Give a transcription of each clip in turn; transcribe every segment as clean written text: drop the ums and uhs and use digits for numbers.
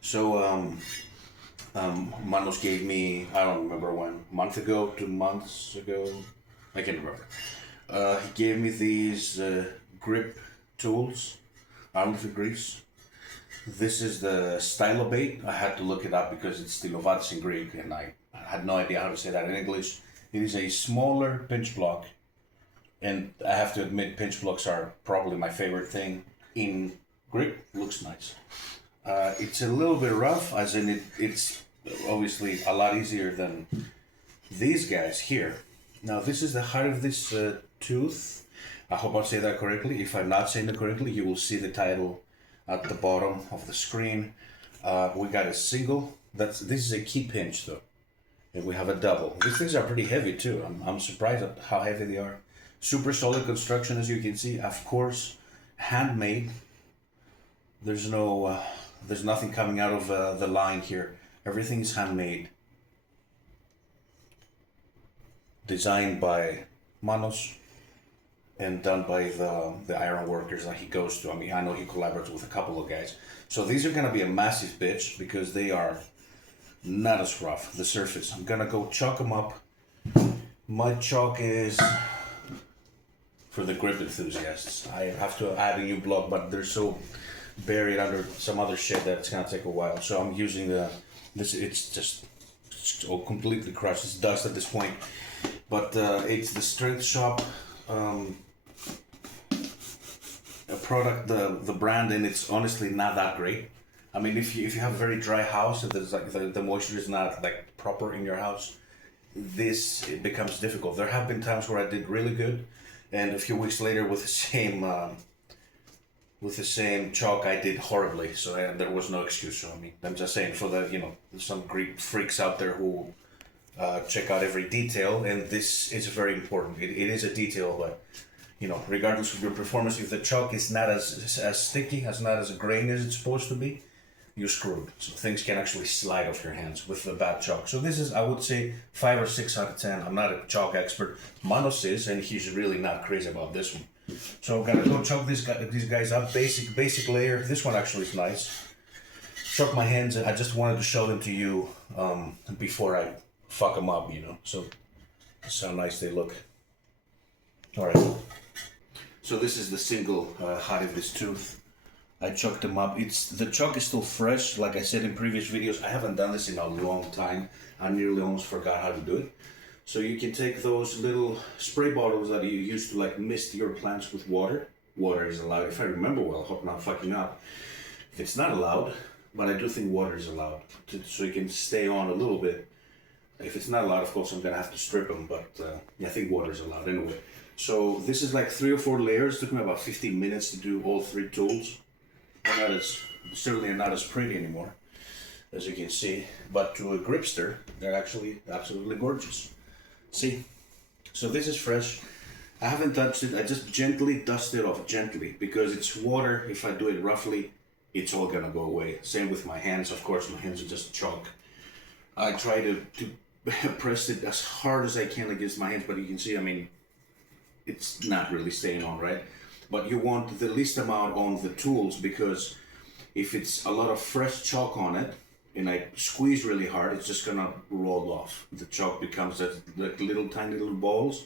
So Manos gave me, I don't remember when, a month ago, 2 months ago, I can't remember. He gave me these grip tools, Armlifting Greece. This is the stylobate. I had to look it up because it's stilovats in Greek and I had no idea how to say that in English. It is a smaller pinch block, and I have to admit pinch blocks are probably my favorite thing in grip. Looks nice. It's a little bit rough, as in it's obviously a lot easier than these guys here. Now this is the height of this tooth. I hope I say that correctly. If I'm not saying it correctly, you will see the title at the bottom of the screen. We got a single. This is a key pinch though, and we have a double. These things are pretty heavy too. I'm surprised at how heavy they are. Super solid construction, as you can see. Of course, handmade. There's no, there's nothing coming out of the line here. Everything is handmade. Designed by Manos and done by the iron workers that he goes to. I mean, I know he collaborates with a couple of guys. So these are gonna be a massive bitch because they are not as rough. The surface. I'm gonna go chalk them up. My chalk is for the grip enthusiasts. I have to add a new block, but they're so buried under some other shit that it's gonna take a while. So I'm using this. It's just all completely crushed. It's dust at this point. But it's the Strength Shop a product, the brand, and it's honestly not that great. I mean, if you have a very dry house, if there's like the moisture is not like proper in your house, it becomes difficult. There have been times where I did really good, and a few weeks later with the same chalk I did horribly. So there was no excuse. So I mean, I'm just saying for the some Greek freaks out there who check out every detail, and this is very important. It is a detail, but regardless of your performance, if the chalk is not as sticky, not as grainy as it's supposed to be, you're screwed. So things can actually slide off your hands with the bad chalk. So this is, I would say, 5 or 6 out of 10. I'm not a chalk expert. Manos is, and he's really not crazy about this one. So I'm gonna go chalk these guys up. Basic layer. This one actually is nice. Chalk my hands. I just wanted to show them to you before I fuck them up. So that's how nice they look. All right. So this is the single height of this tooth. I chalked them up. The chalk is still fresh. Like I said in previous videos, I haven't done this in a long time. I nearly almost forgot how to do it. So you can take those little spray bottles that you use to like mist your plants with water. Water is allowed, if I remember well. I hope I'm not fucking up. If it's not allowed, but I do think water is allowed, so you can stay on a little bit. If it's not allowed, of course, I'm gonna have to strip them, but I think water is allowed anyway. So this is like 3 or 4 layers. It took me about 15 minutes to do all 3 tools. They're certainly not as pretty anymore, as you can see. But to a gripster, they're actually absolutely gorgeous. See? So this is fresh. I haven't touched it. I just gently dust it off, gently, because it's water. If I do it roughly, it's all gonna go away. Same with my hands. Of course, my hands are just chalk. I try to press it as hard as I can against my hands, but you can see, I mean, it's not really staying on, right? But you want the least amount on the tools, because if it's a lot of fresh chalk on it and I squeeze really hard, it's just gonna roll off. The chalk becomes like little tiny little balls,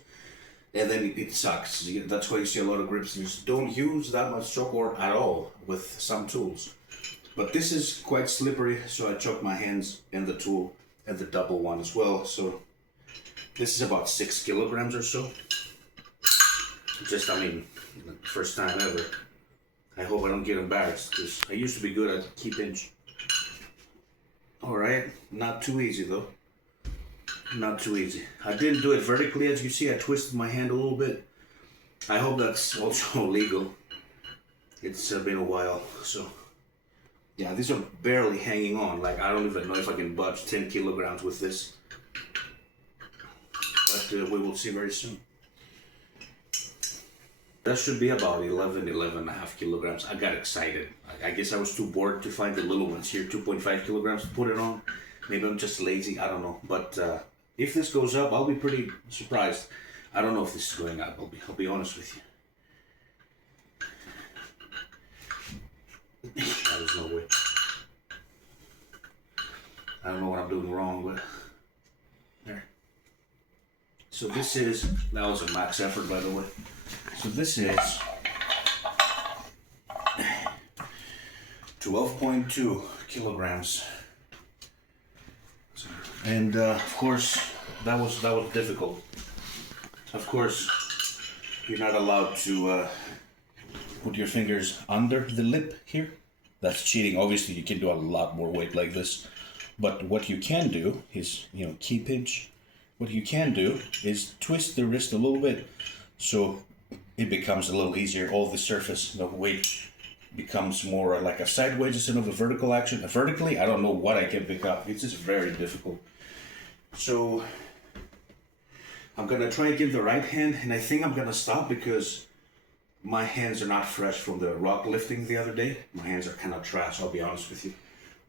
and then it sucks. That's why you see a lot of gripsters don't use that much chalk or at all with some tools. But this is quite slippery, so I chalk my hands and the tool and the double one as well. So this is about 6 kilograms or so. Just, I mean, first time ever. I hope I don't get embarrassed, because I used to be good at key pinch. Alright, not too easy though. Not too easy. I didn't do it vertically, as you see. I twisted my hand a little bit. I hope that's also legal. It's been a while, so yeah, these are barely hanging on. Like, I don't even know if I can budge 10 kilograms with this. But we will see very soon. That should be about 11 and a half kilograms. I got excited. I guess I was too bored to find the little ones here, 2.5 kilograms to put it on. Maybe I'm just lazy, I don't know. But if this goes up, I'll be pretty surprised. I don't know if this is going up, I'll be honest with you. There's no way. I don't know what I'm doing wrong, but there. So this is, that was a max effort, by the way. So this is 12.2 kilograms. And of course, that was difficult. Of course, you're not allowed to put your fingers under the lip here. That's cheating. Obviously, you can do a lot more weight like this. But what you can do is, key pinch. What you can do is twist the wrist a little bit so it becomes a little easier. All the surface, the weight becomes more like a sideways instead of a vertical action. Vertically, I don't know what I can pick up. It's just very difficult. So I'm gonna try again the right hand, and I think I'm gonna stop because my hands are not fresh from the rock lifting the other day. My hands are kind of trash, I'll be honest with you.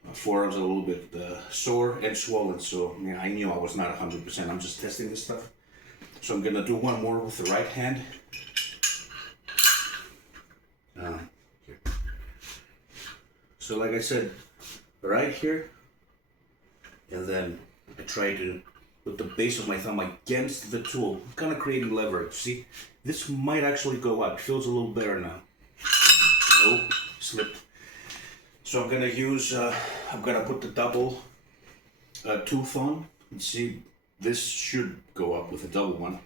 My forearms are a little bit sore and swollen, so I knew I was not 100%. I'm just testing this stuff. So I'm gonna do one more with the right hand. Here. So like I said, right here, and then I try to put the base of my thumb against the tool, kind of creating leverage. See, this might actually go up. It feels a little better now. Nope, slipped. So I'm gonna use, I'm gonna put the double tooth on, and see, this should go up with a double one.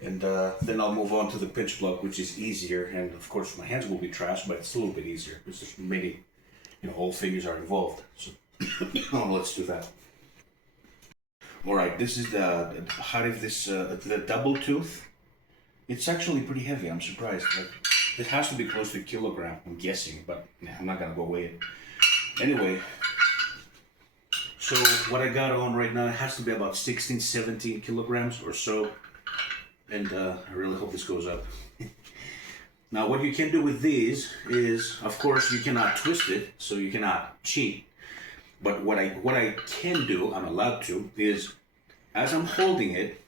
And then I'll move on to the pinch block, which is easier. And of course my hands will be trash, but it's a little bit easier because there's many, all fingers are involved. So let's do that. All right, this is the height of this, the double tooth. It's actually pretty heavy, I'm surprised. Like, it has to be close to a kilogram, I'm guessing, but I'm not gonna go weigh it. Anyway, so what I got on right now, it has to be about 16, 17 kilograms or so. And I really hope this goes up. Now what you can do with these is, of course, you cannot twist it, so you cannot cheat. But what I can do, I'm allowed to, is as I'm holding it,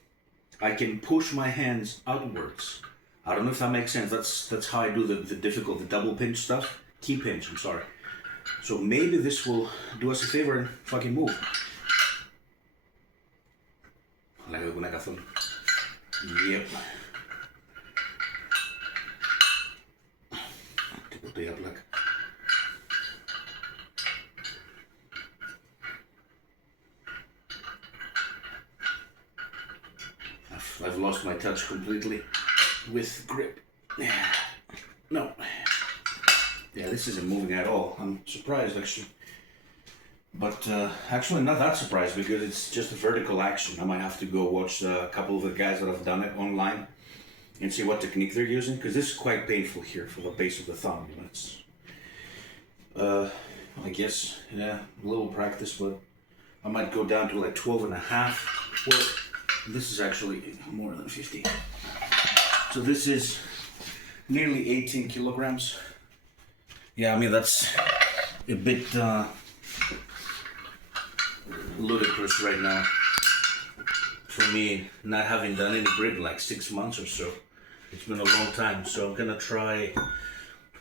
I can push my hands outwards. I don't know if that makes sense. That's how I do the double pinch stuff. Key pinch, I'm sorry. So maybe this will do us a favor and fucking move. Yep. I've lost my touch completely with grip. No. Yeah, this isn't moving at all. I'm surprised actually. But actually not that surprised because it's just a vertical action. I might have to go watch a couple of the guys that have done it online and see what technique they're using, because this is quite painful here for the base of the thumb. It's, I guess, yeah, a little practice, but I might go down to like 12.5. Well, this is actually more than 50. So this is nearly 18 kilograms. Yeah, I mean, that's a bit ludicrous right now for me, not having done any grip in like 6 months or so. It's been a long time, so I'm gonna try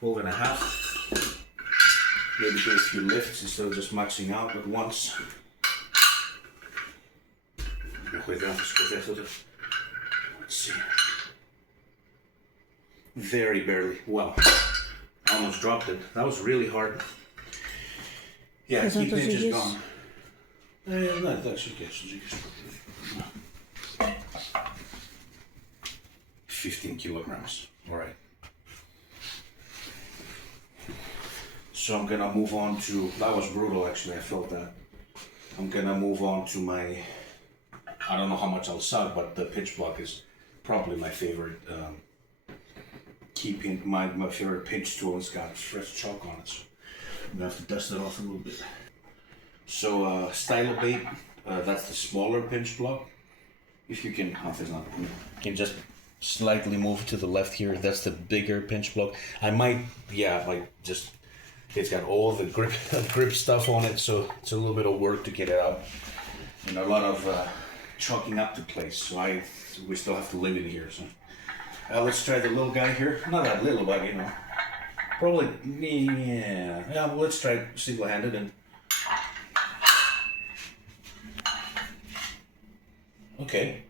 12.5. Maybe do a few lifts instead of just maxing out at once. Let's see. Very barely. Wow. I almost dropped it. That was really hard. Yeah, key pinch is gone. No, that should get 15 kilograms. All right. So I'm gonna move on to, that was brutal actually, I felt that. I'm gonna move on to my, I don't know how much I'll suck, but the pinch block is probably my favorite key pin, my favorite pinch tool. It's got fresh chalk on it, so I'm gonna have to dust it off a little bit. So Stylobate, that's the smaller pinch block. If you can, there's not, you can just slightly move to the left here. That's the bigger pinch block. I might just, it's got all the grip stuff on it, so it's a little bit of work to get it out, and a lot of chalking up the place. So we still have to live in here. So let's try the little guy here. Not that little, but probably, yeah. Well, let's try single-handed and Okay.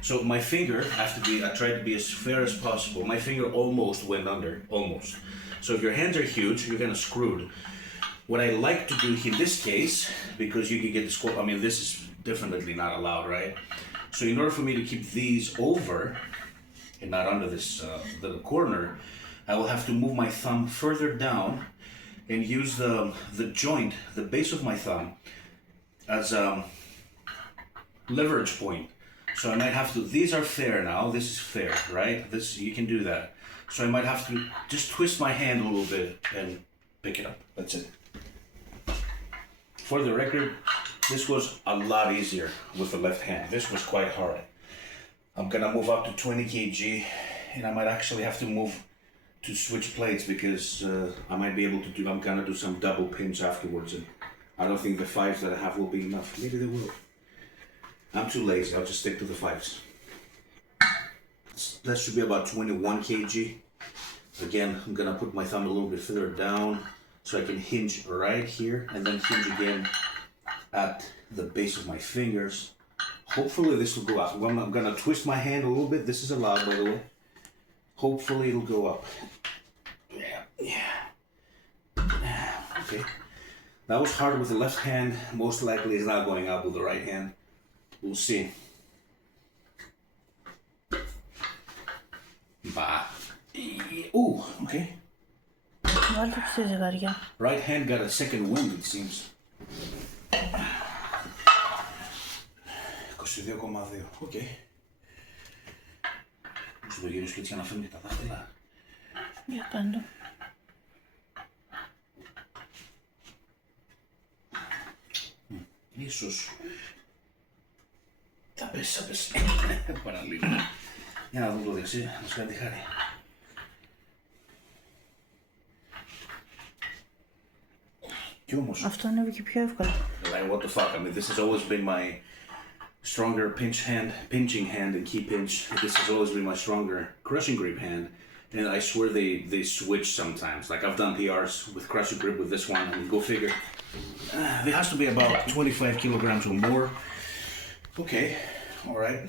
So my finger I tried to be as fair as possible. My finger almost went under, almost. So if your hands are huge, you're gonna screwed. What I like to do in this case, because you can get the score, I mean, this is definitely not allowed, right? So in order for me to keep these over and not under this little corner, I will have to move my thumb further down and use the joint, the base of my thumb, as a leverage point. So I might have to, these are fair now, this is fair, right? This, you can do that. So I might have to just twist my hand a little bit and pick it up, that's it. For the record, this was a lot easier with the left hand. This was quite hard. I'm gonna move up to 20 kg and I might actually have to move to switch plates because I might be able to do, I'm gonna do some double pinch afterwards and I don't think the 5s that I have will be enough. Maybe they will. I'm too lazy, I'll just stick to the 5s. That should be about 21 kg. Again, I'm gonna put my thumb a little bit further down so I can hinge right here and then hinge again at the base of my fingers. Hopefully this will go up. I'm gonna twist my hand a little bit. This is allowed, by the way. Hopefully it'll go up. Yeah. Okay. That was hard with the left hand. Most likely it's not going up with the right hand. We'll see. Bah. Ooh, okay. Right hand got a second wind, it seems. 22,2. Okay. Σου το γυρίσω έτσι για να φαίνουν και τα δάχτυλα. Για κάτω. Ίσως. Θα πέσει. Παραλίγο. Για να δούμε το δεξί, να μας κάνει τη χάρη. Κι όμως. Αυτό ανέβηκε πιο εύκολα. Like what the fuck, I mean this has always been my stronger pinching hand and key pinch. This has always been my stronger crushing grip hand. And I swear they switch sometimes. Like I've done PRs with crushing grip with this one, and go figure. There has to be about 25 kilograms or more. Okay, alright.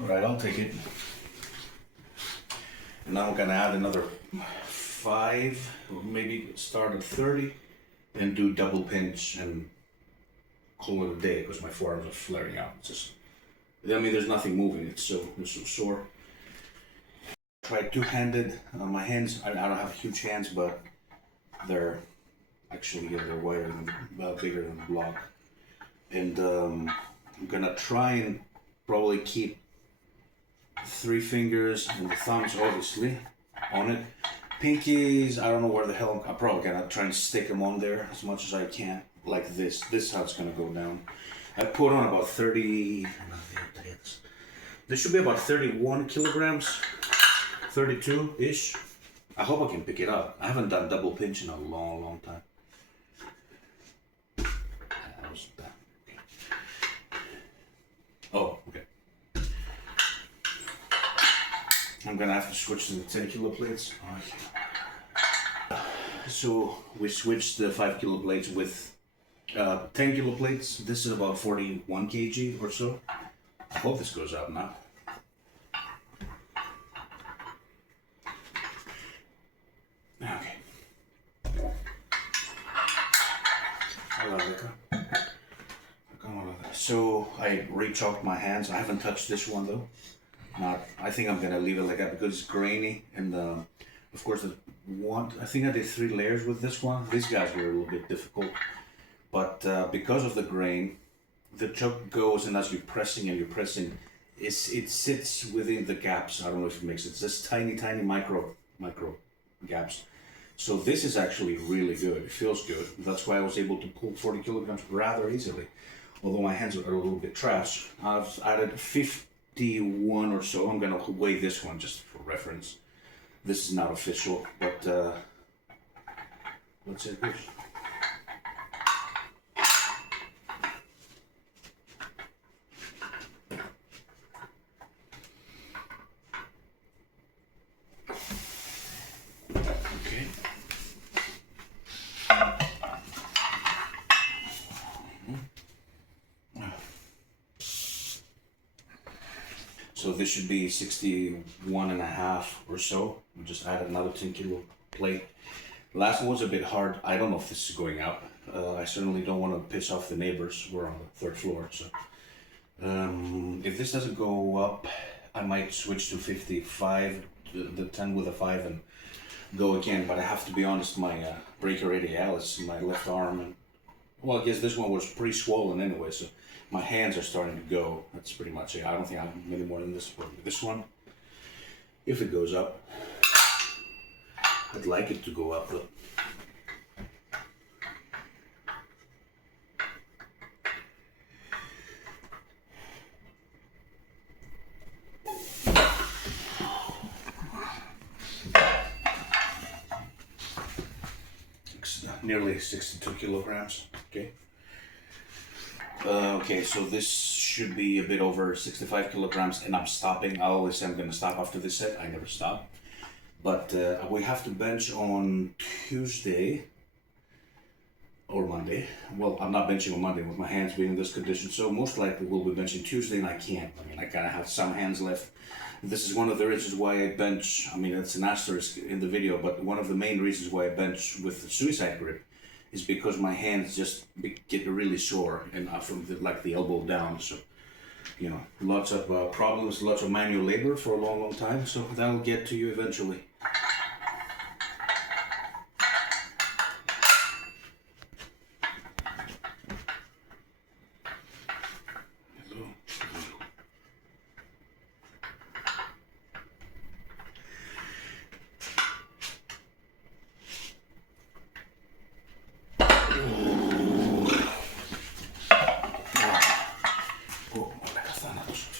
Alright, I'll take it. And now I'm gonna add another 5, or maybe start at 30 and do double pinch and call it a day because my forearms are flaring out. It's just, I mean, there's nothing moving. It's so sore. Try two-handed. My hands, I don't have huge hands, but they're actually they're wider than, bigger than the block. And I'm gonna try and probably keep 3 fingers and the thumbs obviously on it. Pinkies, I don't know where the hell I'm probably gonna try and stick them on there as much as I can, like this. This is how it's gonna go down. I put on about 30. This should be about 31 kilograms, 32-ish. I hope I can pick it up. I haven't done double pinch in a long time. Oh, okay. I'm gonna have to switch to the 10 kilo plates. So we switched the 5 kilo plates with 10 kilo plates. This is about 41 kg or so. I hope this goes up now. Okay. So I re-chalked my hands. I haven't touched this one though. I think I'm gonna leave it like that because it's grainy, and of course I think I did 3 layers with this one. These guys were a little bit difficult, but because of the grain, the choke goes, and as you're pressing, it sits within the gaps. I don't know if it makes it. It's just tiny micro gaps. So this is actually really good. It feels good. That's why I was able to pull 40 kilograms rather easily. Although my hands are a little bit trash. I've added 51 or so. I'm gonna weigh this one just for reference. This is not official, but let's say this. Okay. So this should be 61 and a half or so. We just add another 10 kilo plate. Last one was a bit hard. I don't know if this is going up. I certainly don't want to piss off the neighbors. We're on the 3rd floor, so if this doesn't go up, I might switch to 55, the 10 with a 5, and go again. But I have to be honest, my brachioradialis in my left arm, and well, I guess this one was pretty swollen anyway, so my hands are starting to go. That's pretty much it. I don't think I'm any more than this one. This one, if it goes up, I'd like it to go up, but nearly 62 kilograms. Okay. Okay, so this should be a bit over 65 kilograms, and I'm stopping. I always say I'm going to stop after this set. I never stop. But we have to bench on Tuesday or Monday. Well, I'm not benching on Monday with my hands being in this condition, so most likely we'll be benching Tuesday, and I can't. I mean, I kind of have some hands left. This is one of the reasons why I bench. I mean, it's an asterisk in the video, but one of the main reasons why I bench with the suicide grip is because my hands just get really sore, and from the elbow down. So, you know, lots of problems, lots of manual labor for a long, long time. So that'll get to you eventually.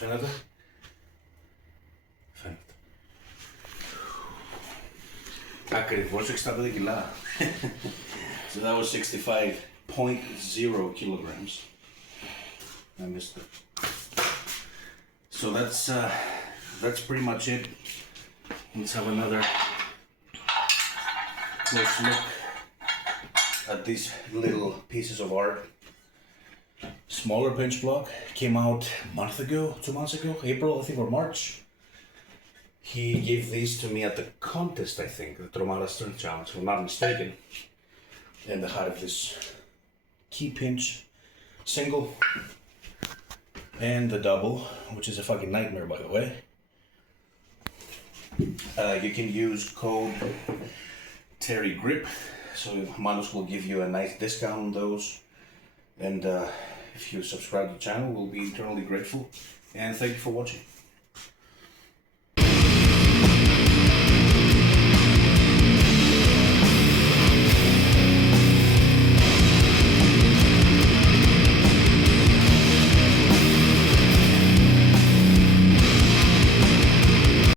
Φαίνεται. Ακριβώς 65 κιλά. So that was 65.0 kilograms. I missed it. So that's pretty much it. Let's have another close look at these little pieces of art. Smaller bench block came out a month ago, 2 months ago, April I think, or March. He gave these to me at the contest, I think, the Tromara Strength Challenge, if I'm not mistaken. And I had this key pinch single and the double, which is a fucking nightmare, by the way. You can use code TerryGrip, so Manus will give you a nice discount on those. And if you subscribe to the channel, we'll be eternally grateful. And thank you for watching.